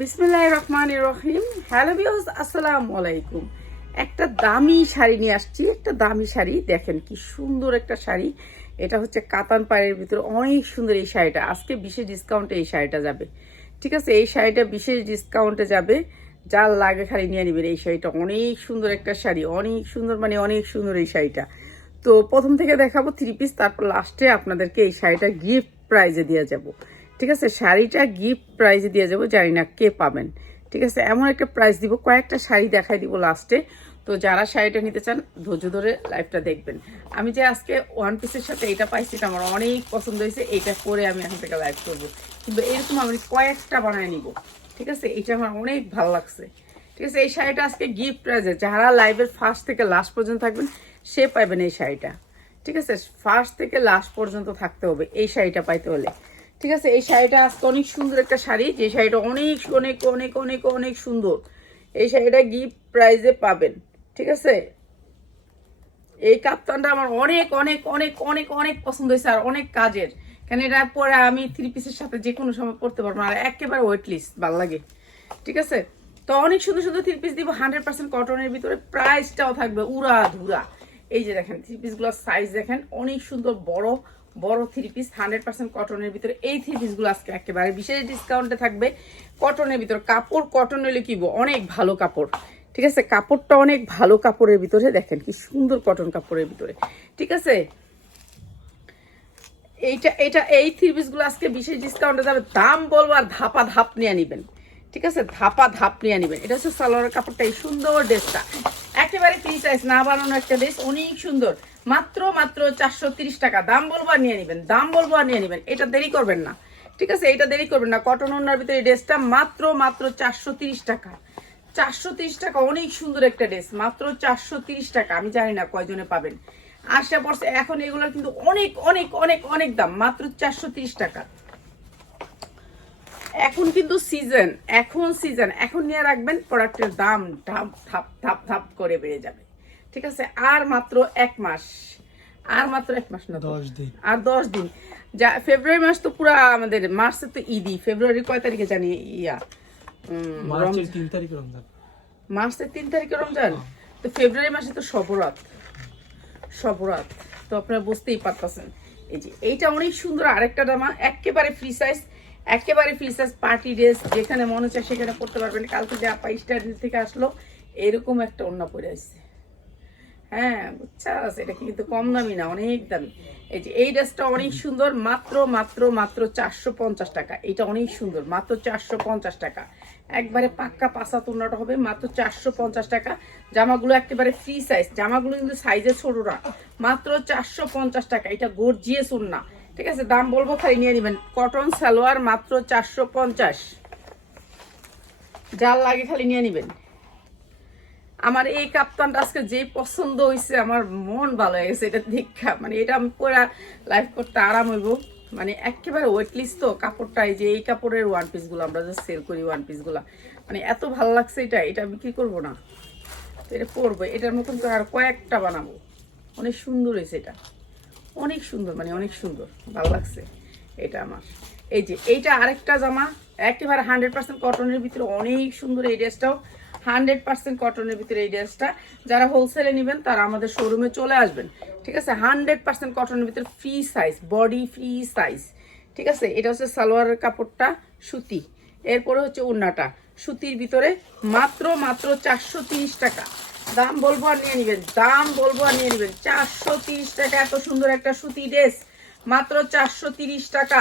বিসমিল্লাহ রহমান রহিম। হ্যালো বিয়স আসসালামু আলাইকুম। একটা দামি শাড়ি নিয়ে আসছি। একটা দামি শাড়ি, দেখেন কি সুন্দর একটা শাড়ি। এটা হচ্ছে কাতান পাড়ের ভিতরে অনেক সুন্দর এই শাড়িটা। আজকে বিশেষ ডিসকাউন্টে এই শাড়িটা যাবে। ঠিক আছে, এই শাড়িটা বিশেষ ডিসকাউন্টে যাবে। যার লাগে খালি নিয়ে নেবেন। এই শাড়িটা অনেক সুন্দর একটা শাড়ি। অনেক সুন্দর মানে অনেক সুন্দর এই শাড়িটা। তো প্রথম থেকে দেখাবো থ্রি পিস তারপর লাস্টে আপনাদেরকে এই শাড়িটা গিফট প্রাইজে দিয়ে যাব। ঠিক আছে, শাড়িটা গিফট প্রাইজে দিয়ে যাব, জানি না কে পাবেন। ঠিক আছে, এমন একটা প্রাইস দিব, কয়েকটা শাড়ি দেখাই দিব লাস্টে তো যারা শাড়িটা নিতে চান, ধৈর্য ধরে লাইভটা দেখবেন। আমি যে আজকে ওয়ান পিসের সাথে এটা পাইছি, এটা আমার অনেক পছন্দ হয়েছে এইটা করে আমি এখন থেকে লাইভ করব। কিন্তু এরকম আমি কয়েকটা বানায় নিব। ঠিক আছে, এটা আমার অনেক ভালো লাগছে। ঠিক আছে, এই শাড়িটা আজকে গিফট প্রাইজে যারা লাইভের ফার্স্ট থেকে লাস্ট পর্যন্ত থাকবেন, সে পাবেন এই শাড়িটা। ঠিক আছে ফার্স্ট থেকে লাস্ট পর্যন্ত থাকতে হবে, এই শাড়িটা পাইতে হলে। ঠিক আছে, এই শাড়িটা আজকে অনেক সুন্দর একটা শাড়ি, যে শাড়িটা অনেক অনেক অনেক অনেক অনেক সুন্দর। এই শাড়িটা গিফট প্রাইজে পাবেন, ঠিক আছে? এই কাপ্তানটা আমার অনেক অনেক অনেক অনেক অনেক পছন্দ হয়েছে আর অনেক কাজের। কেন এটা পরে আমি থ্রি পিসের সাথে যে কোনো সময় পড়তে পারব, আর একেবারে ওয়েট লিস্ট ভালো লাগে। ঠিক আছে? তো অনেক সুন্দর সুন্দর থ্রি পিস দিব হান্ড্রেড পার্সেন্ট কটনের ভিতরে প্রাইসটাও থাকবে উড়া ধুরা। এই যে দেখেন থ্রি পিসগুলোর সাইজ দেখেন, অনেক সুন্দর, বড়। বড় থ্রি পিস হান্ড্রেড পার্সেন্ট কটনের ভিতরে এই থ্রি পিসগুলো আজকে একেবারে বিশেষ ডিসকাউন্টে থাকবে কটনের ভিতরে। কাপড় কটন হলে কি অনেক ভালো কাপড়। ঠিক আছে? কাপড়টা অনেক ভালো কাপড়ের ভিতরে দেখেন কি সুন্দর কটন কাপড়ের ভিতরে। ঠিক আছে? এইটা, এটা, এই থ্রি পিসগুলো আজকে বিশেষ ডিসকাউন্টে যাবে। দাম বলব আর ধাপা ধাপ নিয়ে নিবেন। ঠিক আছে? ধাপা ধাপ নিয়ে নিবেন। এটা হচ্ছে সালোয়ারের কাপড়টা, এই সুন্দর ড্রেসটা একেবারে ফ্রি সাইজ না বানানো একটা ড্রেস অনেক সুন্দর। মাত্র মাত্র চারশো টাকা। দাম বলব আর নিয়ে নিবেন, দাম বলব আর নিয়ে নিবেন। এটা দেরি করবেন না, ঠিক আছে? এটা দেরি করবেন না। কটন ওনার ভিতরে ড্রেসটা মাত্র মাত্র চারশো টাকা। চারশো টাকা, অনেক সুন্দর একটা ড্রেস, মাত্র চারশো টাকা। আমি জানি না কয়জনে পাবেন। আসা পড়ছে এখন এগুলোর কিন্তু অনেক অনেক অনেক অনেক দাম, মাত্র চারশো টাকা। এখন কিন্তু সিজন এখন সিজন এখন নিয়ে রাখবেন প্রোডাক্টের দাম ধাপ ধাপ ধাপ ধাপ করে বেড়ে যাবে। ঠিক আছে? আর মাত্র এক মাস। আর মাত্র এক মাস না দশ দিন। আর দশ দিন। যা ফেব্রুয়ারি মাস তো পুরা আমাদের মার্চে তো ঈদই। ফেব্রুয়ারি কয় তারিখে জানি? ইয়া মার্চের তিন তারিখ রমজান। মার্চের তিন তারিখে রমজান? তো ফেব্রুয়ারি মাসে তো সবরাত। সবরাত। তো আপনারা বুঝতেই পারতেছেন। এই যে এইটা অনেক সুন্দর আরেকটা জামা। একেবারে ফ্রি সাইজ একেবারে ফ্রি সাইজ পার্টি ড্রেস যেখানে মনে চায় সেখানে পড়তে পারবেন। কালকে যে আপা স্টার থেকে আসলো এরকম একটা অন্য পরে আসছে হ্যাঁ বুঝছাস? এটা কিন্তু কম দামি না, অনেক দামি। এই যে এই ড্রেসটা অনেক সুন্দর, মাত্র মাত্র মাত্র চারশো পঞ্চাশ টাকা। এটা অনেক সুন্দর, মাত্র চারশো পঞ্চাশ টাকা। একবারে পাক্কা পাসা তোলাটা হবে, মাত্র চারশো পঞ্চাশ টাকা। জামাগুলো একেবারে ফ্রি সাইজ জামাগুলো কিন্তু সাইজে ছোট না মাত্র চারশো পঞ্চাশ টাকা, এটা গর্জিয়ে না ঠিক আছে, দাম বলব খালি নিয়ে নেবেন। কটন সালোয়ার মাত্র চারশো পঞ্চাশ। যার লাগে খালি নিয়ে নেবেন। আমার এই কাপ্তানটা আজকে যে পছন্দ হয়েছে আমার মন ভালো হয়ে গেছে, এটা দীক্ষা মানে এটা আমি পুরা লাইফ করতে আরাম হইব। মানে একেবারে ওয়েটলিস তো কাপড়টা এই যে এই কাপড়ের ওয়ান পিসগুলো আমরা যে সেল করি ওয়ান পিসগুলো মানে এত ভালো লাগছে এটা এটা বিক্রি করব না? এটা পরবো, এটার মতন করে আর কয়েকটা বানাবো। অনেক সুন্দর হয়েছে এটা। অনেক সুন্দর মানে অনেক সুন্দর, ভালো লাগছে এটা আমার। এই যে, এইটা আরেকটা জামা, একেবারে হান্ড্রেড পার্সেন্ট কটনের ভিতরে অনেক সুন্দর এই ড্রেসটাও হান্ড্রেড পার্সেন্ট কটনের ভিতরে এই ড্রেসটা। যারা হোলসেলে নেবেন, তারা আমাদের শোরুমে চলে আসবেন। ঠিক আছে? হান্ড্রেড পার্সেন্ট কটনের ভিতরে free size body free size ঠিক আছে? এটা হচ্ছে সালোয়ারের কাপড়টা, সুতি। এরপরে হচ্ছে উন্নাটা সুতির ভিতরে মাত্র মাত্র চারশো টাকা। দাম বলব আর নিয়ে নেবেন, দাম বলব আর নিয়ে নেবেন। চারশো টাকা, এত সুন্দর একটা সুতি ড্রেস। মাত্র চারশো টাকা।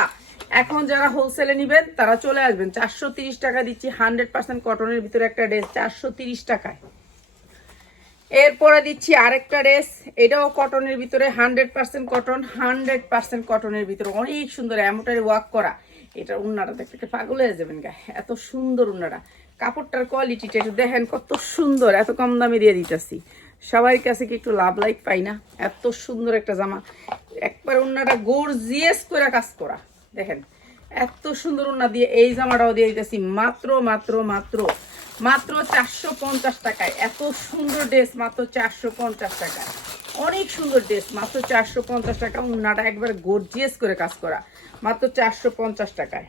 এখন যারা হোলসেলে নেবেন, তারা চলে আসবেন। চারশো তিরিশ টাকা দিচ্ছি হান্ড্রেড পার্সেন্ট কটনের ভিতরে একটা ড্রেস চারশো তিরিশ টাকায়। এরপরে দিচ্ছি আরেকটা ড্রেস এটাও কটনের ভিতরে hundred percent cotton hundred percent কটনের ভিতরে। অনেক সুন্দর অ্যামোটারি ওয়ার্ক করা। এটা উন্নাটা দেখতে পাগল হয়ে যাবেন গা এত সুন্দর উন্নাটা কাপড়টার কোয়ালিটিটা একটু দেখেন, কত সুন্দর, এত কম দামে দিয়ে দিতেছি। সবার কাছে কি একটু লাভ লাইক পাই না? এত সুন্দর একটা জামা। একবার উন্নাটা গর্জিয়াস করে কাজ করা। দেখেন, এত সুন্দর উন্না দিয়ে এই জামাটাও দিয়ে দিতেছি। মাত্র মাত্র মাত্র মাত্র চারশো পঞ্চাশ টাকায়। এত সুন্দর ড্রেস, মাত্র চারশো পঞ্চাশ টাকায় অনেক সুন্দর ড্রেস, মাত্র চারশো পঞ্চাশ টাকা। উন্নাটা একবার গর্জিয়াস করে কাজ করা। মাত্র চারশো পঞ্চাশ টাকায়।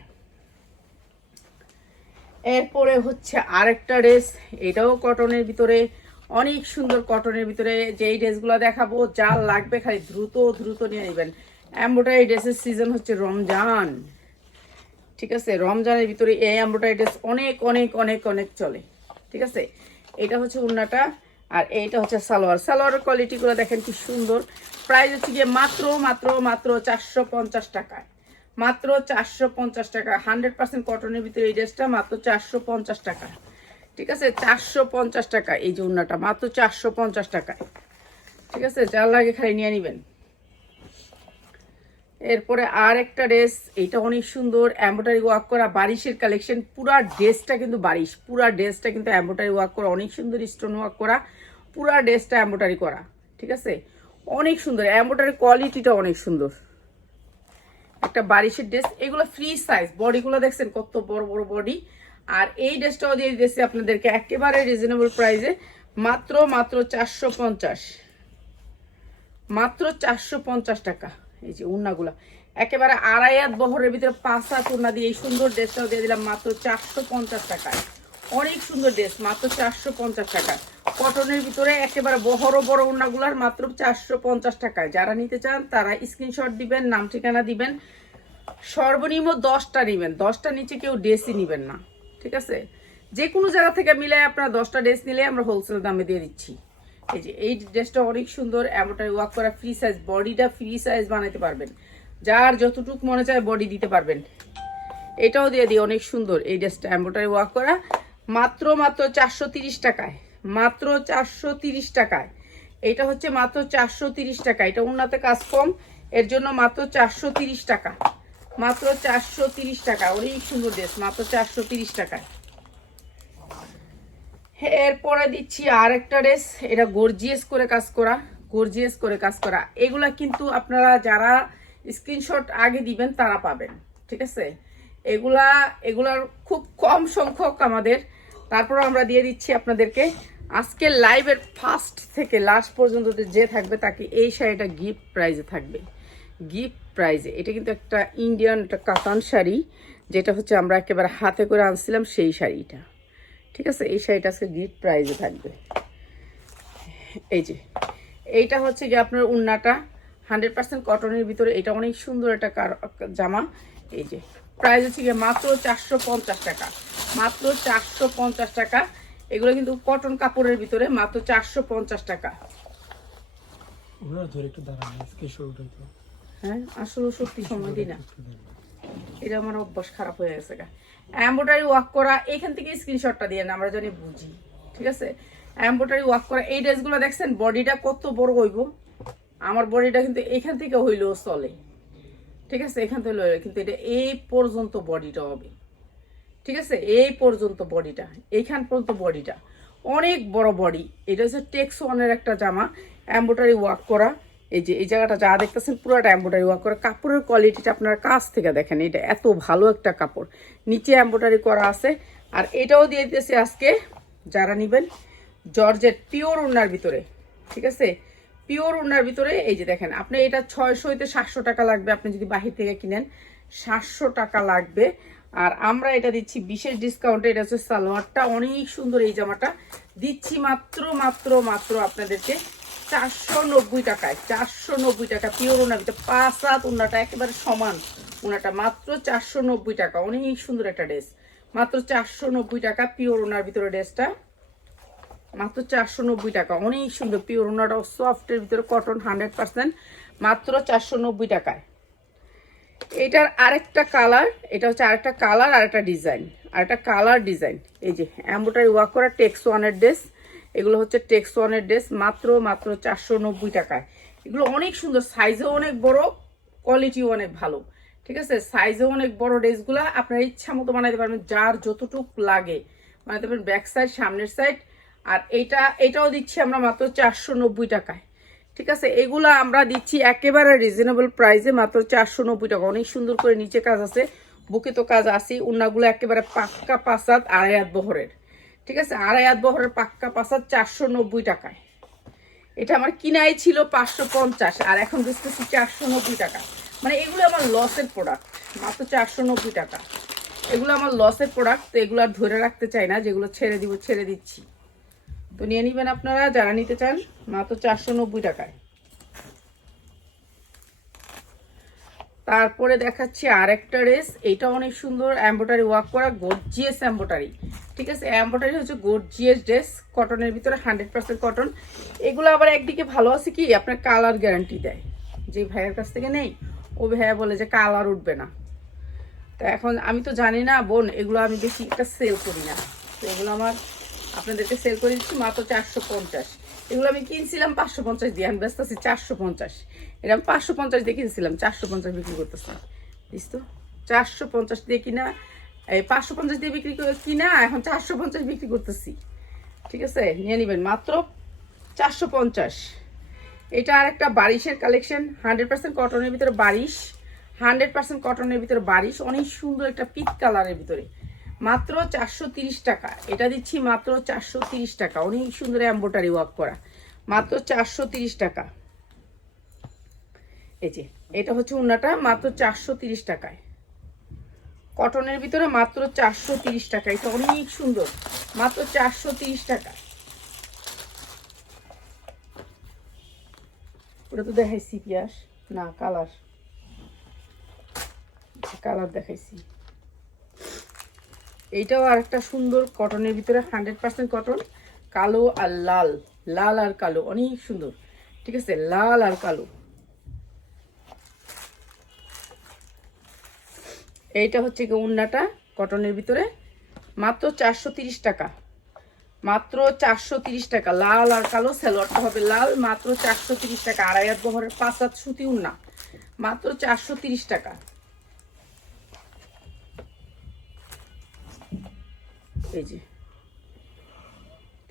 এরপরে হচ্ছে আরেকটা ড্রেস, এটাও কটনের ভিতরে। অনেক সুন্দর কটনের ভিতরে যেই ড্রেসগুলো দেখাবো, যা লাগবে খালি দ্রুত দ্রুত নিয়ে নেবেন। এম্বোটারি ড্রেসের সিজন হচ্ছে রমজান। ঠিক আছে? রমজানের ভিতরে এই এম্বোটারি ড্রেস অনেক অনেক অনেক অনেক চলে। ঠিক আছে? এটা হচ্ছে উন্নাটা আর এইটা হচ্ছে সালোয়ার। সালোয়ারের কোয়ালিটিগুলো দেখেন কি সুন্দর। প্রাইস হচ্ছে গিয়ে মাত্র মাত্র মাত্র চারশো পঞ্চাশ টাকায়। মাত্র চারশো পঞ্চাশ টাকা। হান্ড্রেড পার্সেন্ট কটনের ভিতরে এই ড্রেসটা মাত্র চারশো পঞ্চাশ টাকা। ঠিক আছে? চারশো পঞ্চাশ টাকা এই যে উন্নাটা। মাত্র চারশো পঞ্চাশ টাকায়। ঠিক আছে? যার লাগে খালি নিয়ে নেবেন। এরপরে আর একটা ড্রেস এটা অনেক সুন্দর এম্ব্রয়ডারি ওয়ার্ক করা, বারিশের কালেকশন পুরা ড্রেসটা কিন্তু বারিশ, পুরা ড্রেসটা কিন্তু এম্ব্রয়ডারি ওয়ার্ক করা, অনেক সুন্দর স্টোন ওয়ার্ক করা, পুরা ড্রেসটা এম্ব্রয়ডারি করা, ঠিক আছে? অনেক সুন্দর এম্ব্রয়ডারি কোয়ালিটিটা অনেক সুন্দর। একটা বারিশের ড্রেস, এগুলো ফ্রি সাইজ বডিগুলো দেখছেন কত বড় বড় বডি আর এই ড্রেসটাও দিয়ে দিয়েছি আপনাদেরকে একেবারে রিজনেবল প্রাইসে মাত্র মাত্র চারশো পঞ্চাশ। মাত্র চারশো পঞ্চাশ টাকা। এই যে উন্নাগুলা। একেবারে আড়াই হাত বহরের ভিতরে পাঁচ হাত দিয়ে এই সুন্দর ড্রেসটাও দিয়ে দিলাম মাত্র চারশো পঞ্চাশ টাকায়। অনেক সুন্দর ড্রেস, মাত্র চারশো পঞ্চাশ টাকা কটনের ভিতরে একেবারে বড় বড় উন্নাগুলার মাত্র চারশো পঞ্চাশ টাকায়। যারা নিতে চান তারা স্ক্রিনশট দিবেন, নাম ঠিকানা দিবেন। সর্বনিম্ন দশটা নেবেন। দশটা নিচে কেউ ড্রেসই নেবেন না। ঠিক আছে? যে কোনো জায়গা থেকে মিলে আপনারা দশটা ড্রেস নিলে আমরা হোলসেল দামে দিয়ে দিচ্ছি। এই যে, এই ড্রেসটা অনেক সুন্দর এমনটাই ওয়াক করা ফ্রি সাইজ বডিটা ফ্রি সাইজ বানাতে পারবেন। যার যতটুক মনে চায় বডি দিতে পারবেন। এটাও দিয়ে দিই, অনেক সুন্দর এই ড্রেসটা এম্বোটারি ওয়াক করা। মাত্র মাত্র চারশো তিরিশ টাকায়, মাত্র চারশো তিরিশ টাকায়। এটা হচ্ছে মাত্র চারশো তিরিশ টাকা, এটা উন্নতে কাজ কম, এর জন্য মাত্র চারশো তিরিশ টাকা। মাত্র চারশো তিরিশ টাকা, অনেক সুন্দর ড্রেস মাত্র চারশো তিরিশ টাকায়। এরপরে দিচ্ছি আর একটা ড্রেস এটা গর্জিয়াস করে কাজ করা গর্জিয়াস করে কাজ করা। এগুলা কিন্তু আপনারা যারা স্ক্রিনশট আগে দিবেন, তারা পাবেন, ঠিক আছে? এগুলা, এগুলার খুব কম সংখ্যক আমাদের। তারপর আমরা দিয়ে দিচ্ছি আপনাদেরকে আজকের লাইভের ফার্স্ট থেকে লাস্ট পর্যন্ত যে থাকবে, তাকে এই শাড়িটা গিফট প্রাইজে থাকবে। গিফট প্রাইজে এটা কিন্তু একটা ইন্ডিয়ান একটা কাতান শাড়ি, যেটা হচ্ছে আমরা একেবারে হাতে করে আনছিলাম সেই শাড়িটা। ঠিক আছে? এই শাড়িটা আজকে গিফট প্রাইজে থাকবে। এই যে এইটা হচ্ছে যে আপনার উন্নাটা। হান্ড্রেড পার্সেন্ট কটনের ভিতরে এটা অনেক সুন্দর একটা জামা। এই যে প্রাইস হচ্ছে গিয়ে মাত্র চারশো পঞ্চাশ টাকা। মাত্র চারশো পঞ্চাশ টাকা। এগুলো কিন্তু কটন কাপড়ের ভিতরে মাত্র চারশো পঞ্চাশ টাকা। হ্যাঁ আসলে সত্যি সময় দিই না। এটা আমার অভ্যাস খারাপ হয়ে গেছে গা। এম্বোটারি ওয়ার্ক করা, এখান থেকে স্ক্রিনশটটা দিয়ে আমরা জানি বুঝি, ঠিক আছে? এম্বোটারি ওয়ার্ক করা, এই ড্রেসগুলো দেখছেন, বডিটা কত বড় হইব? আমার বডিটা কিন্তু এখান থেকে হইলেও চলে, ঠিক আছে? এখান থেকে হইলেও, কিন্তু এটা এই পর্যন্ত বডিটা হবে, ঠিক আছে? এই পর্যন্ত বডিটা এইখান পর্যন্ত বডিটা। অনেক বড় বডি, এটা হচ্ছে টেক্স ওয়ানের একটা জামা এম্বোটারি ওয়ার্ক করা। এই যে, এই জায়গাটা যা দেখতেছেন পুরোটা এম্বোটারি ওয়ার্ক করা। কাপড়ের কোয়ালিটিটা আপনার কাছ থেকে দেখেন, এটা এত ভালো একটা কাপড়। নিচে এম্বোটারি করা আছে। আর এটাও দিয়ে দিতেছি আজকে, যারা নেবেন জর্জের পিওর উন্নার ভিতরে, ঠিক আছে? পিওর উন্নার ভিতরে, এই যে দেখেন, আপনি এটা ছয়শো হইতে সাতশো টাকা লাগবে, আপনি যদি বাহির থেকে কিনেন, সাতশো টাকা লাগবে। আর আমরা এটা দিচ্ছি বিশেষ ডিসকাউন্টে এটা হচ্ছে সালোয়ারটা। অনেক সুন্দর এই জামাটা। দিচ্ছি মাত্র মাত্র মাত্র আপনাদেরকে চারশো নব্বই টাকায়, চারশো নব্বই টাকা পিওর ওনার ভিতরে। পাঁচ সাত ওনাটা একেবারে সমান। ওনাটা মাত্র চারশো নব্বই টাকা। অনেক সুন্দর একটা ড্রেস। মাত্র চারশো নব্বই টাকা পিওর ওনার ভিতরে ড্রেসটা। মাত্র চারশো নব্বই টাকা। অনেক সুন্দর পিওর ওনাটাও সফটের ভিতরে কটন হান্ড্রেড পার্সেন্ট মাত্র চারশো নব্বই টাকায়। এটার আরেকটা কালার এটা হচ্ছে আরেকটা কালার আর একটা ডিজাইন আর একটা কালার ডিজাইন এই যে এম্বোটারি ওয়ার্ক করা টেক্স ওয়ানের ড্রেস এগুলো হচ্ছে টেক্স ওয়ানের ড্রেস মাত্র মাত্র চারশো নব্বই টাকায়। এগুলো অনেক সুন্দর সাইজও অনেক বড় কোয়ালিটিও অনেক ভালো। ঠিক আছে? সাইজও অনেক বড় ড্রেসগুলো আপনার ইচ্ছা মতো বানাইতে পারবেন, যার যতটুক লাগে। বানাতে পারবেন ব্যাক সাইড সামনের সাইড আর এইটা এটাও দিচ্ছি আমরা মাত্র চারশো নব্বই টাকায়। ঠিক আছে? এগুলো আমরা দিচ্ছি একেবারে রিজনেবল প্রাইসে মাত্র চারশো নব্বই টাকা। অনেক সুন্দর করে নিচে কাজ আছে। বুকে তো কাজ আছে উন্নাগুলো একেবারে পাক্কা পাসাত আড়াই বহরের। ঠিক আছে? আড়াই হাত বহরের পাক্কা পাসাত চারশো নব্বই টাকায়। এটা আমার কিনাই ছিল পাঁচশো পঞ্চাশ, আর এখন বেচতেছি চারশো নব্বই টাকা। মানে এগুলো আমার লসের প্রোডাক্ট মাত্র চারশো নব্বই টাকা। এগুলো আমার লসের প্রোডাক্ট তো এগুলো আর ধরে রাখতে চাই না, যেগুলো ছেড়ে দিব, ছেড়ে দিচ্ছি। তো নিয়ে নিবেন আপনারা, যারা নিতে চান, মাত্র চারশো নব্বই টাকায়। তারপরে দেখাচ্ছি আরেকটা ড্রেস এটা অনেক সুন্দর এম্বোটারি ওয়ার্ক করা গর্জিয়াস এম্বোটারি ঠিক আছে? এম্বোটারি হচ্ছে গর্জিয়াস ড্রেস কটনের ভিতরে হান্ড্রেড পার্সেন্ট কটন এগুলো আবার একদিকে ভালো আছে কি? আপনার কালার গ্যারান্টি দেয়। যে ভাইয়ের কাছ থেকে নেই, ও ভাইয়া বলে যে কালার উঠবে না। তো এখন আমি তো জানি না, বোন, এগুলো আমি বেশি একটা সেল করি না। তো এগুলো আমার আপনাদেরকে সেল করে দিচ্ছি, মাত্র চারশো পঞ্চাশ। এগুলো আমি কিনছিলাম পাঁচশো পঞ্চাশ দিয়ে, আমি ব্যস্ত আছি চারশো পঞ্চাশ। এটা আমি পাঁচশো পঞ্চাশ দিয়ে কিনছিলাম, চারশো পঞ্চাশ বিক্রি করতেছি। বুঝ তো? চারশো পঞ্চাশ দিয়ে কিনা, এই পাঁচশো পঞ্চাশ দিয়ে বিক্রি করে কিনা, এখন চারশো পঞ্চাশ বিক্রি করতেছি। ঠিক আছে? নিয়ে নেবেন। মাত্র চারশো পঞ্চাশ। এটা আর একটা বারিশের কালেকশন, হান্ড্রেড পার্সেন্ট কটনের ভিতরে বারিশ, হান্ড্রেড পার্সেন্ট কটনের ভিতরে বারিশ, অনেক সুন্দর একটা পিক কালারের ভিতরে। মাত্র চারশো টাকা। এটা দিচ্ছি মাত্র চারশো টাকা। অনেক সুন্দর এম্বোটারি ওয়ার্ক করা। মাত্র চারশো টাকা। এই যে, এটা হচ্ছে উন্নাটা মাত্র চারশো টাকায়। কটনের ভিতরে মাত্র চারশো তিরিশ টাকা। এটা অনেক সুন্দর। মাত্র চারশো তিরিশ টাকা। ওটা তো দেখাইছি পিয়াস। না, কালার। কালার দেখাইছি। এইটাও আর একটা সুন্দর কটনের ভিতরে হান্ড্রেড পার্সেন্ট কটন, কালো আর লাল। লাল আর কালো, অনেক সুন্দর। ঠিক আছে, লাল আর কালো। এইটা হচ্ছে কি উন্নাটা কটনের ভিতরে। মাত্র চারশো টাকা। মাত্র চারশো টাকা। লাল আর কালো স্যালোয়ারটা হবে লাল। মাত্র চারশো টাকা। আড়াই হাত বহরের পাঁচ হাত সুতি উন্না মাত্র চারশো টাকা।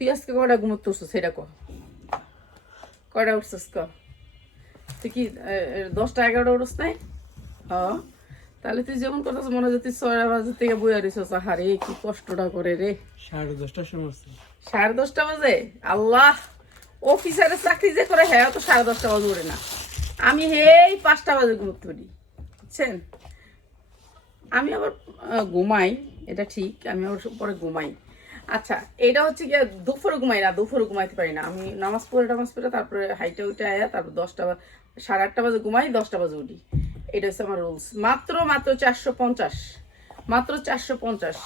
তুই আজকে কয়টা ঘুমোতে উঠছিস সেটা কর। কয়টা উঠছিস ক তুই কি এ, এ, দশটা এগারোটা নাই? হ্যাঁ। তাহলে তুই যেমন মনে হচ্ছে তুই ছয়টা বাজে থেকে বইয়া রইছিস হারে কি কষ্টটা করে রে। সাড়ে দশটার সময় সাড়ে দশটা বাজে? আল্লাহ! অফিসারের চাকরি যে করে হ্যাঁ তো সাড়ে দশটা বাজে উঠে না। আমি হেই পাঁচটা বাজে ঘুমোতে পারি বুঝছেন? আমি আবার ঘুমাই। এটা ঠিক, আমি আবার পরে ঘুমাই। আচ্ছা এটা হচ্ছে গিয়ে দুপুরে ঘুমাই না, দুপুরে ঘুমাইতে পারি না। আমি নামাজ পড়ে টামাজ পড়ে, তারপরে হাইটে উঠে আয়া, তারপর দশটা সাড়ে আটটা বাজে ঘুমাই, দশটা বাজে উঠি। এটা হচ্ছে আমার রুলস মাত্র মাত্র চারশো পঞ্চাশ। মাত্র চারশো পঞ্চাশ।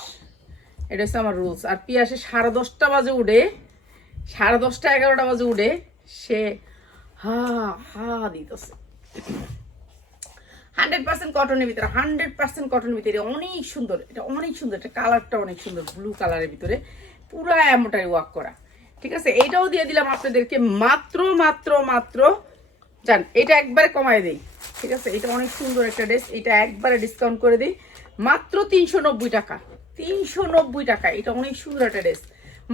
এটা হচ্ছে আমার রুলস আর পিয়াসে সাড়ে দশটা বাজে উঠে, সাড়ে দশটা, এগারোটা বাজে উঠে, সে হা হা দিতেছে। হান্ড্রেড পার্সেন্ট কটনের ভিতরে, হান্ড্রেড পার্সেন্ট কটনের ভিতরে অনেক সুন্দর, এটা অনেক সুন্দর, এটা কালারটা অনেক সুন্দর ব্লু কালারের ভিতরে, পুরো অ্যামোটারি ওয়াক করা। ঠিক আছে? এটাও দিয়ে দিলাম আপনাদেরকে মাত্র মাত্র মাত্র, জান, এটা একবারে কমায় দেই। ঠিক আছে? এটা অনেক সুন্দর একটা ড্রেস এটা একবারে ডিসকাউন্ট করে দিই। মাত্র তিনশো নব্বই টাকা, তিনশো নব্বই টাকা, এটা অনেক সুন্দর একটা ড্রেস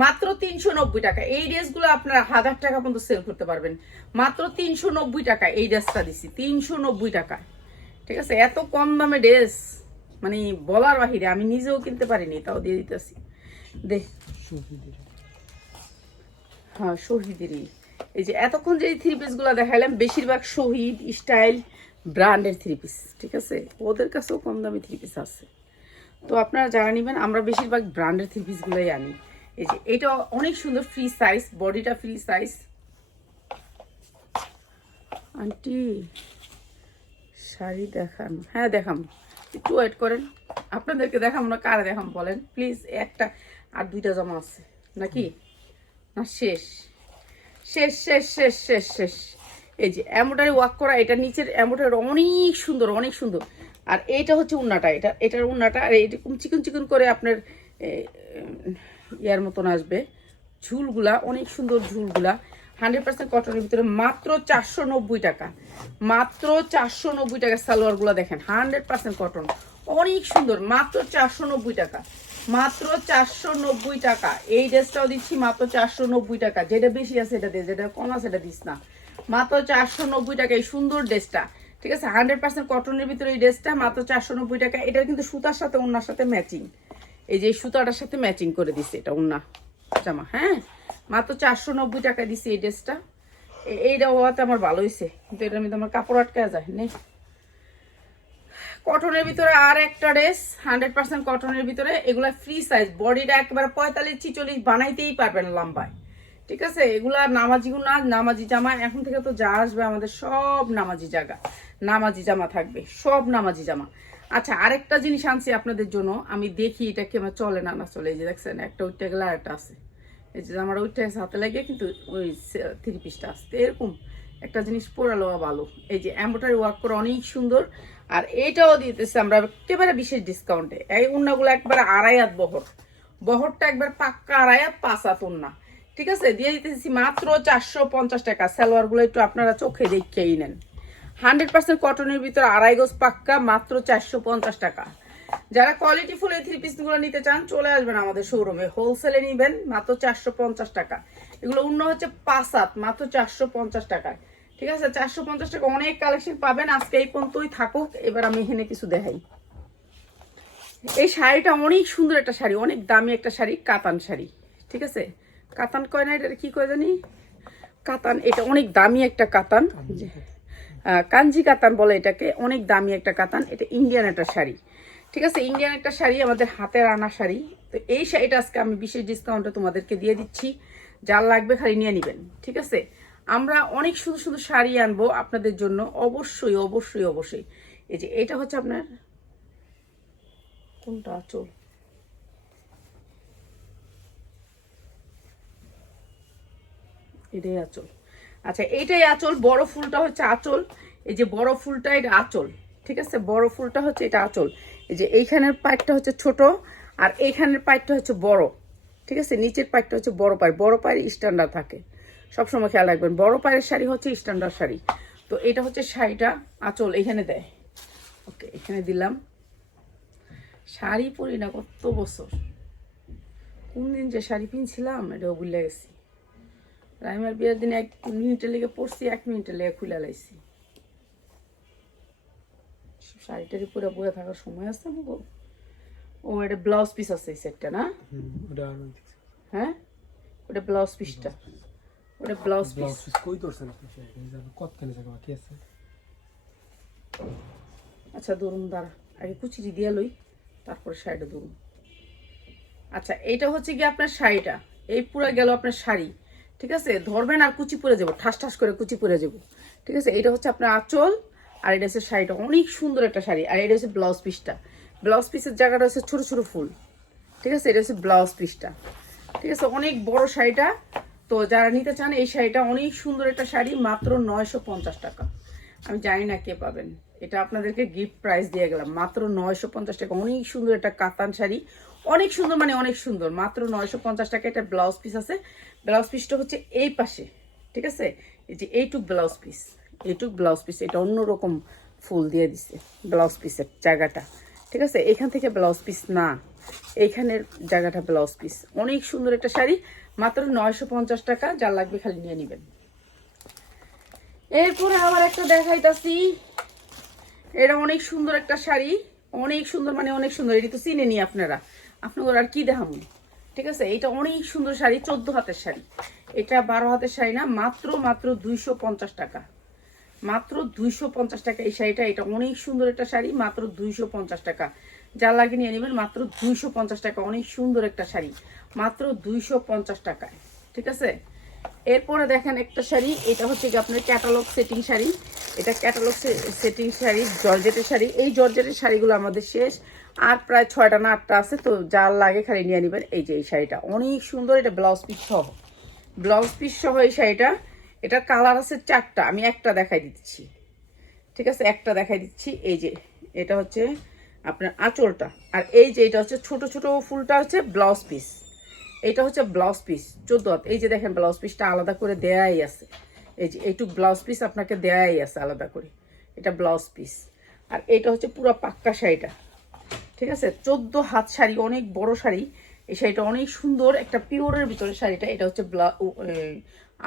মাত্র তিনশো নব্বই টাকা, এই ড্রেসগুলো আপনারা হাজার টাকা পর্যন্ত সেল করতে পারবেন। মাত্র তিনশো নব্বই টাকা এই ড্রেসটা দিছি, তিনশো নব্বই টাকা। ঠিক আছে, এত কম দামে ড্রেস মানে বলার বাহিরে আমি নিজেও কিনতে পারিনি, তাও দিয়ে দিতেছি। দে। হ্যাঁ শহীদেরই। এই যে এতক্ষণ যে থ্রি পিসগুলো দেখাইলাম, বেশিরভাগ শহীদ স্টাইল ব্র্যান্ডের থ্রি পিস ঠিক আছে? ওদের কাছেও কম দামি থ্রি পিস আছে। তো আপনারা যারা নেবেন, আমরা বেশিরভাগ ব্র্যান্ডের থ্রি পিসগুলোই আনি। এই যে এটা অনেক সুন্দর ফ্রি সাইজ বডিটা ফ্রি সাইজ আন্টি শাড়ি দেখান। হ্যাঁ দেখাম। একটু ওয়েট করেন। আপনাদেরকে দেখাম না, কার দেখাম বলেন। প্লিজ একটা আর দুইটা জামা আছে। নাকি? না, শেষ। শেষ শেষ শেষ শেষ শেষ। এই যে এমোটারি ওয়াক করা, এটা নিচের এমোটারি অনেক সুন্দর অনেক সুন্দর। আর এইটা হচ্ছে উন্নাটা। এটা, এটার উন্নাটা, আর এইরকম চিকন চিকন করে আপনার ইয়ার মতন আসবে। ঝুলগুলা, অনেক সুন্দর ঝুলগুলা। হান্ড্রেড কটনের ভিতরে মাত্র চারশো নব্বই টাকা। মাত্র চারশো নব্বই সালোয়ারগুলো দেখেন, হান্ড্রেড কটন। অনেক সুন্দর, মাত্র চারশো নব্বই টাকা। মাত্র চারশো নব্বই টাকা। এই ড্রেসটাও দিচ্ছি মাত্র চারশো নব্বই টাকা। যেটা বেশি আছে দে, যেটা কম আছে সেটা দিস না। মাত্র চারশো নব্বই টাকা এই সুন্দর ড্রেসটা। ঠিক আছে, হান্ড্রেড পার্সেন্ট কটনের ভিতরে এই ড্রেসটা মাত্র চারশো নব্বই টাকা। এটা কিন্তু সুতার সাথে ওনার সাথে ম্যাচিং। এই যে সুতাটার সাথে ম্যাচিং করে দিছে এটা ওনা জামা হ্যাঁ? মাত্র চারশো নব্বই টাকা দিছে এই ড্রেসটা। এইটা হওয়াতে আমার ভালো হয়েছে কিন্তু এটার মধ্যে আমার কাপড় আটকা যায়, নে। কটনের ভিতরে আর একটা ড্রেস, হান্ড্রেড পার্সেন্ট কটনের ভিতরে, এগুলা ফ্রি সাইজ বডিটা একেবারে পঁয়তাল্লিশ, ছিচল্লিশ বানাইতেই পারবেন লম্বায়। ঠিক আছে? এগুলা নামাজিগুলো না নামাজি জামা, এখন থেকে তো যা আসবে আমাদের সব নামাজি জায়গা। নামাজি জামা থাকবে, সব নামাজি জামা। আচ্ছা আরেকটা জিনিস আনছি আপনাদের জন্য। আমি দেখি এটা কেমন চলে না না চলে। এই যে দেখছেন, একটা উঠতে গেলে আরেকটা আছে। এই যে আমার ওইটা হাতে লাগে কিন্তু ওই থ্রি পিসটা আসতে এরকম একটা জিনিস পরালো ভালো এই যে এম্বোটারি ওয়ার্ক করে অনেক সুন্দর। আর এটাও দিতেছে আমরা একেবারে বিশেষ ডিসকাউন্টে এই উন্নাগুলো একবারে আড়াই হাত বহর। বহরটা একবার পাক্কা আড়াই হাত, পাঁচ হাত উন্না। ঠিক আছে? দিয়ে দিতেছি মাত্র চারশো পঞ্চাশ টাকা। সালোয়ারগুলো একটু আপনারা চোখে দেখেই নেন। হান্ড্রেড পার্সেন্ট কটনের ভিতরে আড়াই গজ পাক্কা, মাত্র চারশো পঞ্চাশ টাকা। যারা কোয়ালিটি ফুল এই থ্রি পিসগুলো নিতে চান, চলে আসবেন আমাদের শোরুমে হোলসেলে নিবেন, মাত্র চারশো পঞ্চাশ টাকা। এগুলো অন্য হচ্ছে পাঁচ মাত্র চারশো পঞ্চাশ টাকায়। ঠিক আছে? চারশো পঞ্চাশ টাকা অনেক কালেকশন পাবেন। আজকে এই পর্যন্তই থাকুক। এবার আমি এখানে কিছু দেখাই। এই শাড়িটা অনেক সুন্দর একটা শাড়ি, অনেক দামি একটা শাড়ি, কাতান শাড়ি। ঠিক আছে? কাতান কয় না, এটা কি কয় জানি? কাতান, এটা অনেক দামি একটা কাতান। কাঞ্জি কাতান বলে এটাকে, অনেক দামি একটা কাতান। এটা ইন্ডিয়ান একটা শাড়ি। ঠিক আছে, ইন্ডিয়ান একটা শাড়ি, আমাদের হাতের আনা শাড়ি। তো এই শাড়িটা আজকে আমি বিশেষ ডিসকাউন্টে তোমাদেরকে দিয়ে দিচ্ছি। যার লাগবে খালি নিয়ে নেবেন, ঠিক আছে? আমরা অনেক সুন্দর সুন্দর শাড়ি আনব আপনাদের জন্য, অবশ্যই অবশ্যই অবশ্যই। এই যে, এটা হচ্ছে আপনার, কোনটা আচল? এটাই আচল। আচ্ছা এইটাই আচল, বড় ফুলটা হচ্ছে আচল। এই যে বড় ফুলটা, এটা আচল, ঠিক আছে? বড় ফুলটা হচ্ছে এটা আচল। এই যে এইখানের পাইপটা হচ্ছে ছোট, আর এইখানের পাইপটা হচ্ছে বড়, ঠিক আছে? নিচের পাইপটা হচ্ছে বড় পাইপ। বড় পায়ের স্ট্যান্ডার্ড থাকে। সবসময় খেয়াল রাখবেন, বড় পায়ের শাড়ি হচ্ছে স্ট্যান্ডার্ড শাড়ি। তো এটা হচ্ছে শাড়িটা, আচল এখানে দেয়। ওকে, এখানে দিলাম। শাড়ি পরি না, কত বছর? কোন দিন যে শাড়ি পিনছিলাম, এটাও ভুলে গেছি। রাইমার বিয়ের দিন এক মিনিটের লেগে পড়ছি এক মিনিটের লেগে খুলে লাইছি। শাড়িটারই পুরো বয়ে থাকার সময় আছে আমাকে ও এটা ব্লাউজ পিস আছে এই সেটটা না? হ্যাঁ? ওটা ব্লাউজ পিসটা। ওটা ব্লাউজ পিস। কই ধরছেন আপনি? কত কেন জায়গা বাকি আছে? আচ্ছা ধরুন দাঁড়া আগে কুচিটি দিয়ে লই তারপরে শাড়িটা ধরুন। আচ্ছা এইটা হচ্ছে কি আপনার শাড়িটা? এই পুরো গেল আপনার শাড়ি। ঠিক আছে? ধরবেন আর কুচি পরে যাব, ঠাস ঠাস করে কুচি পরে যাব। ঠিক আছে? এটা হচ্ছে আপনার আঁচল, আর এটা হচ্ছে শাড়িটা। অনেক সুন্দর একটা শাড়ি। আর এটা হচ্ছে ব্লাউজ পিসটা। ব্লাউজ পিসের জায়গাটা হচ্ছে ছোট ছোট ফুল। ঠিক আছে? এটা হচ্ছে ব্লাউজ পিসটা। ঠিক আছে? অনেক বড় শাড়িটা। তো যারা নিতে চান, এই শাড়িটা অনেক সুন্দর একটা শাড়ি, মাত্র নয়শো পঞ্চাশ টাকা। আমি জানি না কে পাবেন। এটা আপনাদেরকে গিফট প্রাইস দিয়ে গেলাম। মাত্র নয়শো পঞ্চাশ টাকা। অনেক সুন্দর একটা কাতান শাড়ি। অনেক সুন্দর মানে অনেক সুন্দর। মাত্র নয়শো পঞ্চাশ টাকা এটা ব্লাউজ পিস আছে। ব্লাউজ পিসটা হচ্ছে এই পাশে, ঠিক আছে? এই যে এইটুক ব্লাউজ পিস এইটুক ব্লাউজ পিস এটা অন্যরকম ফুল দিয়ে দিছে, ব্লাউজ পিসের জায়গাটা, ঠিক আছে? এখান থেকে ব্লাউজ পিস না, এইখানের জায়গাটা ব্লাউজ পিস অনেক সুন্দর একটা শাড়ি, মাত্র নয়শো পঞ্চাশ টাকা যা লাগবে খালি নিয়ে নেবেন। এরপরে আবার একটা দেখাইতাছি। এটা অনেক সুন্দর একটা শাড়ি, অনেক সুন্দর মানে অনেক সুন্দর, এটি তো চিনে নি আপনারা। আপনাদের আর কি দেখাবো ঠিক আছে? এটা অনেক সুন্দর শাড়ি, চোদ্দ হাতের শাড়ি। এটা বারো হাতের শাড়ি না, মাত্র মাত্র দুইশো পঞ্চাশ টাকা। মাত্র দুইশো পঞ্চাশ টাকা এই শাড়িটা। এটা অনেক সুন্দর একটা শাড়ি, মাত্র দুইশো পঞ্চাশ টাকা। যা লাগে নিয়ে নেবেন, মাত্র দুইশো পঞ্চাশ টাকা। অনেক সুন্দর একটা শাড়ি, মাত্র দুইশো পঞ্চাশ টাকায়। ঠিক আছে? এরপরে দেখেন একটা শাড়ি, এটা হচ্ছে কি আপনার ক্যাটালগ সেটিং শাড়ি। এটা ক্যাটালগ সেটিং শাড়ি, জর্জেটের শাড়ি। এই জর্জেটের শাড়িগুলো আমাদের শেষ। আর প্রায় ছয়টা না, আটটা আছে, তো যার লাগে খালি নিয়ে নেবেন। এই যে এই শাড়িটা, অনেক সুন্দর এটা ব্লাউজ পিস সহ। ব্লাউজ পিস সহ এই শাড়িটা, এটার কালার আছে চারটা, আমি একটা দেখাই দিচ্ছি। ঠিক আছে, একটা দেখাই দিচ্ছি। এই যে, এটা হচ্ছে আপনার আঁচলটা। আর এই যে এটা হচ্ছে ছোট ছোট ফুলটা হচ্ছে ব্লাউজ পিস। এটা হচ্ছে ব্লাউজ পিস, চোদ্দ এই যে দেখেন, ব্লাউজ পিসটা আলাদা করে দেয়াই আছে। এই যে, এইটুক ব্লাউজ পিস আপনাকে দেয়াই আছে আলাদা করে। এটা ব্লাউজ পিস। আর এটা হচ্ছে পুরো পাক্কা শাড়িটা। ঠিক আছে? চোদ্দ হাত শাড়ি, অনেক বড় শাড়ি। এই শাড়িটা অনেক সুন্দর। একটা পিওরের ভিতরে শাড়িটা, এটা হচ্ছে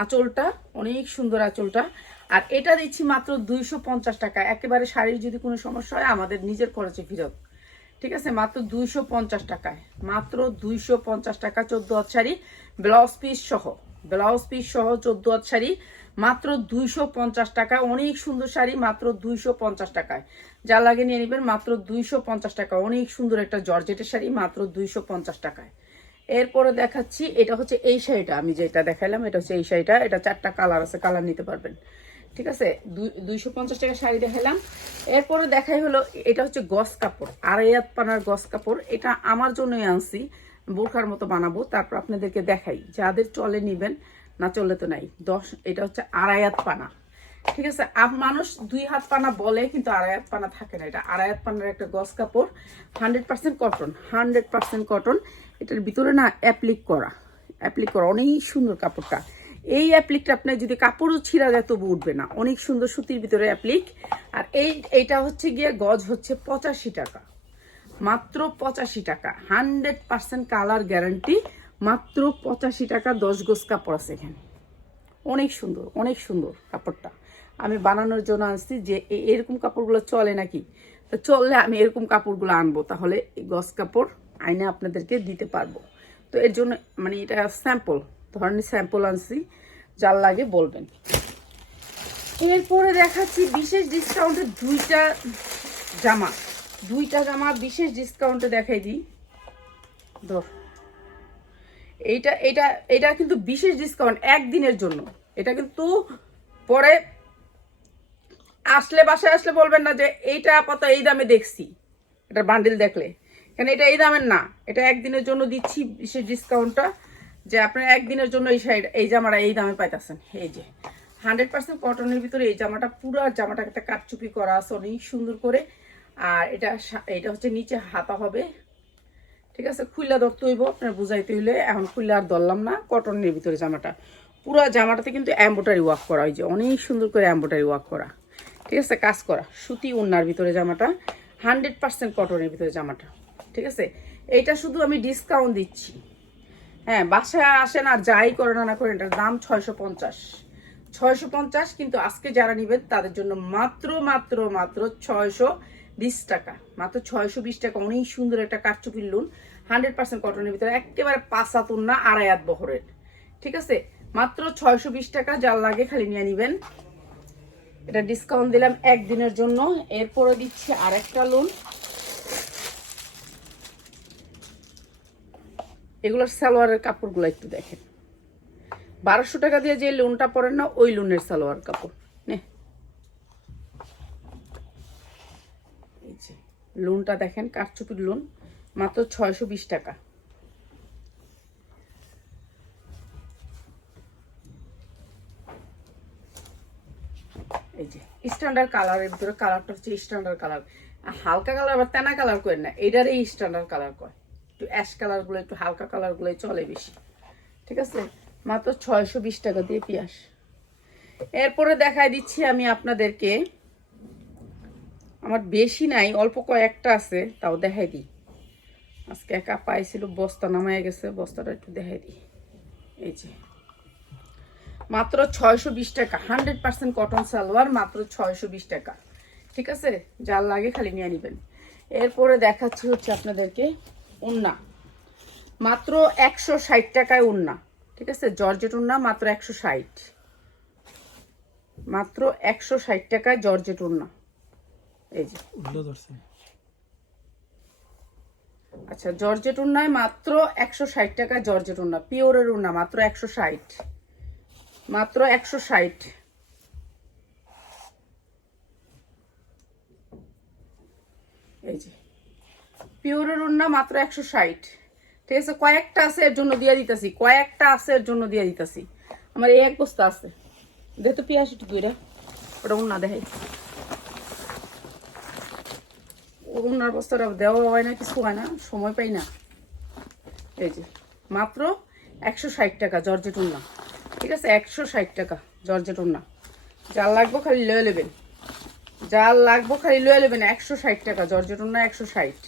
আঁচলটা। অনেক সুন্দর আঁচলটা। আর এটা দিচ্ছি মাত্র দুইশো পঞ্চাশ টাকা। একেবারে শাড়ির যদি কোনো সমস্যা হয়, আমাদের নিজের খরচে ফেরত। ঠিক আছে? মাত্র দুইশো পঞ্চাশ টাকায়। মাত্র দুইশো পঞ্চাশ টাকা চোদ্দ হাত শাড়ি। ব্লাউজ পিস সহ। ব্লাউজ পিস সহ চোদ্দ হাত শাড়ি। মাত্র দুইশো পঞ্চাশ টাকা। অনেক সুন্দর শাড়ি, মাত্র দুইশো পঞ্চাশ টাকায়। যা লাগে নিয়ে নেবেন মাত্র দুইশো পঞ্চাশ টাকা। অনেক সুন্দর একটা জর্জেটের শাড়ি, মাত্র দুইশো পঞ্চাশ টাকায়। এরপরে দেখাচ্ছি, এটা হচ্ছে এই শাড়িটা, আমি যেটা দেখাইলাম, এটা হচ্ছে এই শাড়িটা। এটা চারটা কালার আছে, কালার নিতে পারবেন। ঠিক আছে? দুইশো পঞ্চাশ টাকা শাড়ি দেখাইলাম। এরপরে দেখাই হলো, এটা হচ্ছে গস কাপড়, আড়াইয়াত পানার গস কাপড়। এটা আমার জন্যই আনছি, বোরখার মতো বানাবো। তারপর আপনাদেরকে দেখাই, যাদের চলে নিবেন না চলে তো নাই। দশ, এটা হচ্ছে আড়াইয়াত পানা। ঠিক আছে? মানুষ দুই হাত পানা বলে, কিন্তু আড়াই হাত পানা থাকে না। এটা আড়াই হাত পানার একটা গস কাপড়, hundred percent cotton, hundred percent cotton. এটার ভিতরে না অ্যাপ্লিক করা অ্যাপ্লিক করা, অনেক সুন্দর কাপড়টা। এই অ্যাপ্লিকটা আপনার যদি কাপড়ও ছিঁড়া যায়, তবু উঠবে না। অনেক সুন্দর সুতির ভিতরে অ্যাপ্লিক। আর এই, এইটা হচ্ছে গিয়ে গজ হচ্ছে পঁচাশি টাকা। মাত্র পঁচাশি টাকা। Hundred percent colour guarantee. মাত্র পঁচাশি টাকা দশ গোজ কাপড় আছে এখানে। অনেক সুন্দর অনেক সুন্দর কাপড়টা। আমি বানানোর জন্য আনছি যে এরকম কাপড়গুলো চলে নাকি? তো চললে আমি এরকম কাপড়গুলো আনব, তাহলে এই গস কাপড় আইনে আপনাদেরকে দিতে পারব। তো এর জন্য মানে এটা স্যাম্পল ধরনের স্যাম্পল আনছি, যার লাগে বলবেন। এরপরে দেখাচ্ছি বিশেষ ডিসকাউন্টে দুইটা জামা। দুইটা জামা বিশেষ ডিসকাউন্টে দেখাই দিই। ধর। এইটা এটা এটা কিন্তু বিশেষ ডিসকাউন্ট একদিনের জন্য। এটা কিন্তু পরে আসলে বাসায় আসলে বলবেন না যে এইটা আপাতত এই দামে দেখছি। এটা বান্ডিল দেখলে। কেন এটা এই দামের না, এটা একদিনের জন্য দিচ্ছি বিশেষ ডিসকাউন্টটা যে আপনারা একদিনের জন্য এই শাড়ি এই জামাটা এই দামে পাইতেছেন। এই যে হান্ড্রেড পার্সেন্ট কটনের ভিতরে এই জামাটা, পুরো জামাটা একটা কাটচুপি করা আছে অনেক সুন্দর করে। আর এটা এটা হচ্ছে নিচে হাতা হবে। ঠিক আছে? খুইলা ধরতে হইব, আপনার বুঝাইতে হইলে। এখন খুইলা আর ধরলাম না কটনের ভিতরে জামাটা। পুরো জামাটাতে কিন্তু এম্বোটারি ওয়ার্ক করা হয় যে অনেক সুন্দর করে এম্বোটারি ওয়ার্ক করা। ঠিক আছে? কাজ করা। সুতি উন্নার ভিতরে জামাটা হান্ড্রেড পার্সেন্ট কটনের ভিতরে জামাটা। ঠিক আছে? এইটা শুধু আমি ডিসকাউন্ট দিচ্ছি। হ্যাঁ বাসায় আসেন আর যাই করে না না করেন, এটার দাম ছয়শো পঞ্চাশ। ছয়শো পঞ্চাশ কিন্তু আজকে যারা নিবেন, তাদের জন্য মাত্র মাত্র মাত্র ছয়শো বিশ টাকা। মাত্র ছয়শো বিশ টাকা। অনেক সুন্দর একটা কাঠচুপির লোন হান্ড্রেড পার্সেন্ট কটনের ভিতরে একেবারে পাঁচ হাতুন না আড়াই হাত বহরের। ঠিক আছে? মাত্র ছয়শো বিশ টাকা যার লাগে খালি নিয়ে নিবেন। এটা ডিসকাউন্ট দিলাম একদিনের জন্য। এরপরে দিচ্ছি আরেকটা লোন এগুলোর সালোয়ারের কাপড়গুলো একটু দেখেন। বারোশো টাকা দিয়ে যে লোনটা পড়েন না, ওই লোনের সালোয়ার কাপড় নে এই যে লোনটা দেখেন, কাঠচুপির লোন, মাত্র ছয়শো বিশ টাকা। এই যে স্ট্যান্ডার্ড কালারের ভিতরে কালারটা হচ্ছে স্ট্যান্ডার্ড কালার হালকা কালার বা তেনা কালার করেন না, এটারই স্ট্যান্ডার্ড কালার কয়। একটু অ্যাশ কালারগুলো একটু হালকা কালারগুলোই চলে বেশি। ঠিক আছে? মাত্র ছয়শো বিশ টাকা দিয়ে পিয়াস এরপরে দেখাই দিচ্ছি আমি আপনাদেরকে আমার বেশি নাই, অল্প কয়েকটা আছে, তাও দেখাই দিই। আজকে একা পাইছিল, বস্তা নামায় গেছে, বস্তাটা একটু দেখাই দিই। এই যে। মাত্র ছয়শো বিশ টাকা, হান্ড্রেড পার্সেন্ট কটন সালোয়ার, মাত্র ছয়শো বিশ টাকা। ঠিক আছে? যার লাগে খালি নিয়ে নেবেন। এরপরে দেখাচ্ছি হচ্ছে আপনাদেরকে উন্না। মাত্র একশো ষাট টাকায় উন্না। ঠিক আছে? জর্জেট উন্না, মাত্র একশো ষাট। মাত্র একশো ষাট টাকায় জর্জেট উন্না। এই যে। আচ্ছা জর্জেট উন্নায় মাত্র একশো ষাট টাকা জর্জেট উন্না পিওরের উন্না মাত্র একশো ষাট। মাত্র একশো ষাট। এই যে। পিওরের উন্না মাত্র একশো ষাট। ঠিক আছে কয়েকটা আছে এর জন্য দিয়ে দিতেছি কয়েকটা আছে এর জন্য দিয়ে দিতেছি। আমার এই এক বস্তা আছে। দে তো পিয়াস একটু দুইটা ওটা উন্না দেখাই। ওনার বস্তাটা দেওয়া হয় না, কিছু হয় না, সময় পাই না। এই যে, মাত্র একশো ষাট টাকা জর্জেট উন্না ঠিক আছে? একশো ষাট টাকা জর্জেট উন্না যার লাগবো খালি লয়ে নেবেন। যার লাগবো খালি লয়ে নেবেন, একশো ষাট টাকা জর্জেট উন্না একশো ষাট।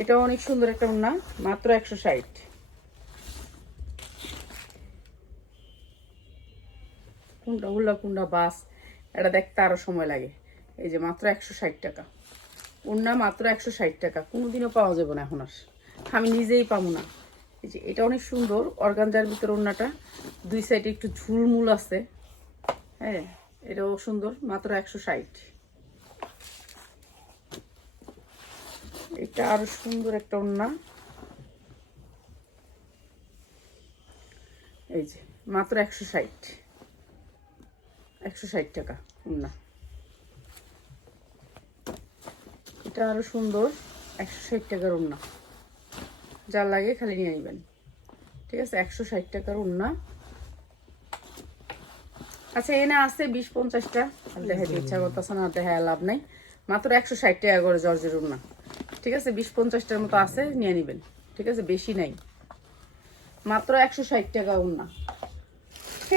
এটাও অনেক সুন্দর একটা উন্না মাত্র একশো ষাট। কোনটা হুল্লা কোনটা বাস, এটা দেখতে আরও সময় লাগে। এই যে মাত্র একশো ষাট টাকা। উন্না মাত্র একশো ষাট টাকা। কোনোদিনও পাওয়া যাবে না এখন আর। আমি নিজেই পাবো না। এই যে এটা অনেক সুন্দর অর্গানজার ভিতরে ওড়নাটা। দুই সাইডে একটু ঝুলমুল আছে। হ্যাঁ এটাও সুন্দর, মাত্র একশো ষাট। এটা আরও সুন্দর একটা ওড়না। এই যে মাত্র একশো ষাট। একশো ষাট টাকা ওড়না। এটা আরও সুন্দর একশো ষাট টাকার ওড়না যা লাগে খালি নিয়ে নেবেন ঠিক আছে একশো ষাট টাকার ওড়না আচ্ছা এনে আছে বিশ পঞ্চাশটা। আর দেখাইতে ইচ্ছা করতেছে না দেখা লাভ নাই। মাত্র একশো ষাট টাকা করে জর্জের ওড়না ঠিক আছে বিশ পঞ্চাশটার মতো আছে নিয়ে নেবেন ঠিক আছে বেশি নাই। মাত্র একশো ষাট টাকা ওড়না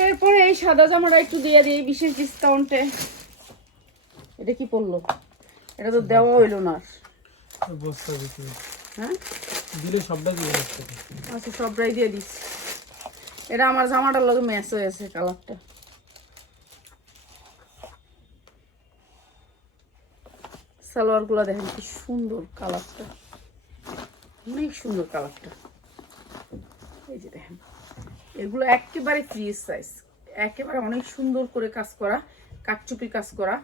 এরপরে এই সাদা জামাটা একটু দিয়ে দিই বিশেষ ডিসকাউন্টে এটা কি পড়ল এটা তো দেওয়া হইল না। বস্তা দিতে। হ্যাঁ? দিলে সবটা দিয়ে দিচ্ছে আচ্ছা সবটাই দিয়ে দিস এটা আমার জামাটার লগে ম্যাচ হয়ে আছে কালারটা সালোয়ারগুলা দেখেন কি সুন্দর কালারটা অনেক সুন্দর কালারটা এই যে দেখেন এগুলো একেবারে ফ্রি সাইজ একেবারে অনেক সুন্দর করে কাজ করা কাটচুপি কাজ করা।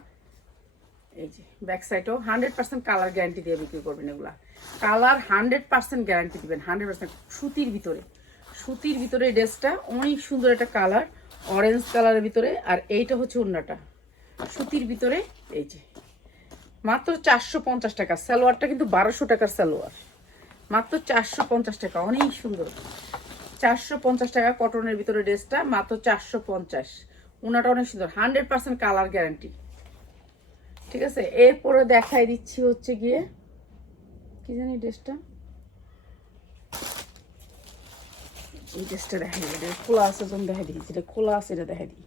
এই যে ব্যাক সাইডও হান্ড্রেড পার্সেন্ট কালার গ্যারান্টি দিয়ে বিক্রি করবেন এগুলা। কালার হান্ড্রেড পার্সেন্ট গ্যারান্টি দিবেন হান্ড্রেড পার্সেন্ট সুতির ভিতরে। সুতির ভিতরে ড্রেসটা অনেক সুন্দর একটা কালার অরেঞ্জ কালারের ভিতরে, আর এইটা হচ্ছে অন্যটা সুতির ভিতরে এই যে, মাত্র চারশো পঞ্চাশ টাকা। সালোয়ারটা কিন্তু বারোশো টাকার সালোয়ার। মাত্র চারশো পঞ্চাশ টাকা, অনেক সুন্দর। চারশো পঞ্চাশ টাকা কটনের ভিতরে ড্রেসটা, মাত্র চারশো পঞ্চাশ। ওনাটা অনেক সুন্দর হান্ড্রেড পার্সেন্ট কালার গ্যারান্টি ঠিক আছে এরপরে দেখাই দিচ্ছি হচ্ছে গিয়ে। কি জানি ড্রেসটা এই ড্রেসটা দেখাই দিই, এটা খোলা আছে যখন দেখাই দিই, যেটা খোলা আছে এটা দেখাই দিই।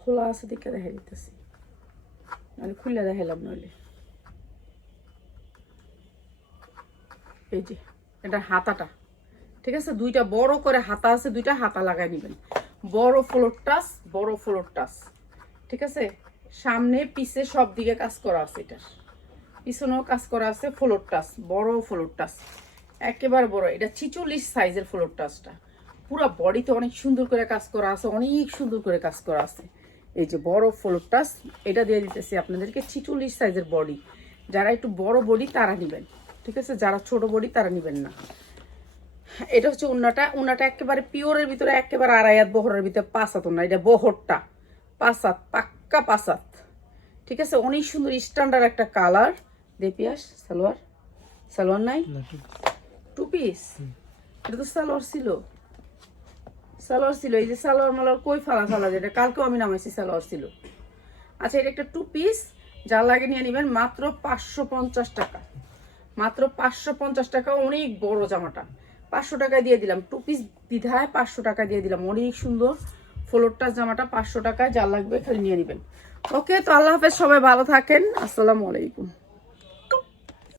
খোলা আছে দিকে দেখাই দিতেছি। নাহলে খুলে দেখাইলাম নইলে এই যে, এটা হাতাটা। ঠিক আছে, দুইটা বড় করে হাতা আছে, দুইটা হাতা লাগাই নেবেন। বড় ফ্লোর টাস, বড় ফ্লোর টাস। ঠিক আছে? সামনে, পিছে সব দিকে কাজ করা আছে এটা। পিছনেও কাজ করা আছে ফ্লোর টাস, বড় ফ্লোর টাস। একেবারে বড়। এটা ছিচল্লিশ সাইজের ফ্লোর টাসটা। পুরো বডিতে অনেক সুন্দর করে কাজ করা আছে, অনেক সুন্দর করে কাজ করা আছে। এই যে বড় ফ্লোর টাস, এটা দিয়ে দিতেছি আপনাদেরকে ছিচল্লিশ সাইজের বডি যারা একটু বড় বডি তারা নেবেন। ঠিক আছে? যারা ছোট বডি তারা নেবেন না। এটা হচ্ছে উন্নাটা উন্নাটা একেবারে পিওরের ভিতরে একেবারে আড়াইয়াত বহরের ভিতরে পাঁচাত না এটা বহরটা। পাঁচাত পাক্কা পাঁচাত। ঠিক আছে? অনেক সুন্দর স্ট্যান্ডার্ড একটা কালার দেপিয়াস সালোয়ার। সালোয়ার নাই? Two piece. এটা তো সালোয়ার ছিল। সালোয়ার ছিল। এই যে সালোয়ার মালোয়ার কই ফালা ফালা যেটা কালকেও আমি নামাইছি সালোয়ার ছিল। আচ্ছা এটা একটা টু পিস। যা লাগে নিয়ে নেবেন মাত্র পাঁচশো পঞ্চাশ টাকা। মাত্র পাঁচশো পঞ্চাশ টাকা অনেক বড় জামাটা। পাঁচশো টাকায় দিয়ে দিলাম। টু পিস বিধায় পাঁচশো টাকা দিয়ে দিলাম। অনেক সুন্দর। ফ্লোরটার জামাটা পাঁচশো টাকায় যা লাগবে খালি নিয়ে নেবেন। ওকে তো আল্লাহ হাফেজ, সবাই ভালো থাকেন। আসসালামু আলাইকুম।